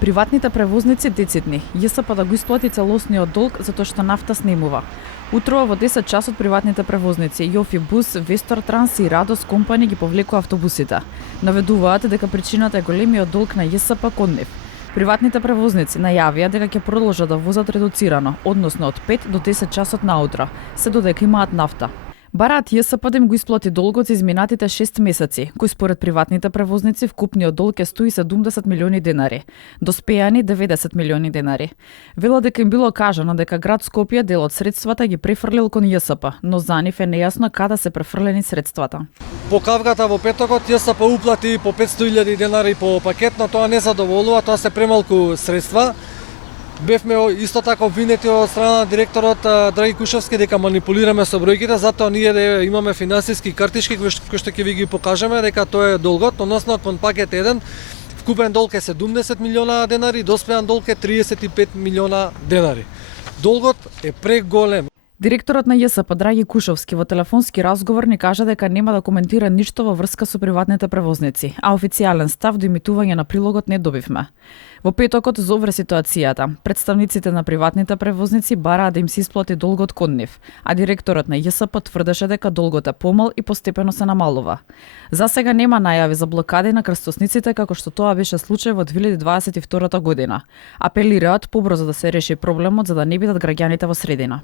Приватните превозници децидни. ЈСП да го исплати целосниот долг затоа што нафта снемува. Утрово во 10 часот приватните превозници Јофи Бус, Вестор Транс и Радос компани ги повлекува автобусите. Наведуваат дека причината е големиот долг на ЈСП кон нив. Приватните превозници најавија дека ќе продолжат да возат редуцирано, односно од 5 до 10 часот наутро, се додека имаат нафта. Бараат ЈСП да им го исплати долгот за изминатите 6 месеци, кој според приватните превозници вкупниот долг е 170 милиони денари, доспејани 90 милиони денари. Велат дека им било кажано дека град Скопје дел од средствата ги префрлил кон ЈСП, но за нив е нејасно каде се префрлени средствата. По кавгата во петокот ЈСП уплати по 500.000 денари по пакет, но тоа не задоволува, тоа се премалку средства. Бевме исто така обвинети од страна на директорот Драги Кушовски дека манипулираме со бројките, затоа ние имаме финансиски картички кои што ќе ви ги покажеме дека тоа е долгот, односно кон пакет 1 вкупен долг е 70 милиона денари, доспеан долг е 35 милиона денари. Долгот е преголем. Директорот на ЈСП Драги Кушовски во телефонски разговор ни кажа дека нема да коментира ништо во врска со приватните превозници, а официјален став до емитување на прилогот не добивме. Во петокот зовре ситуацијата. Представниците на приватните превозници бараа да им се исплати долгот кон нив, а директорот на ЈСП тврдеше дека долгот е помал и постепено се намалува. За сега нема најави за блокади на крстосниците како што тоа беше случај во 2022 година. Апелираат побрзо да се реши проблемот за да не бидат граѓаните во средина.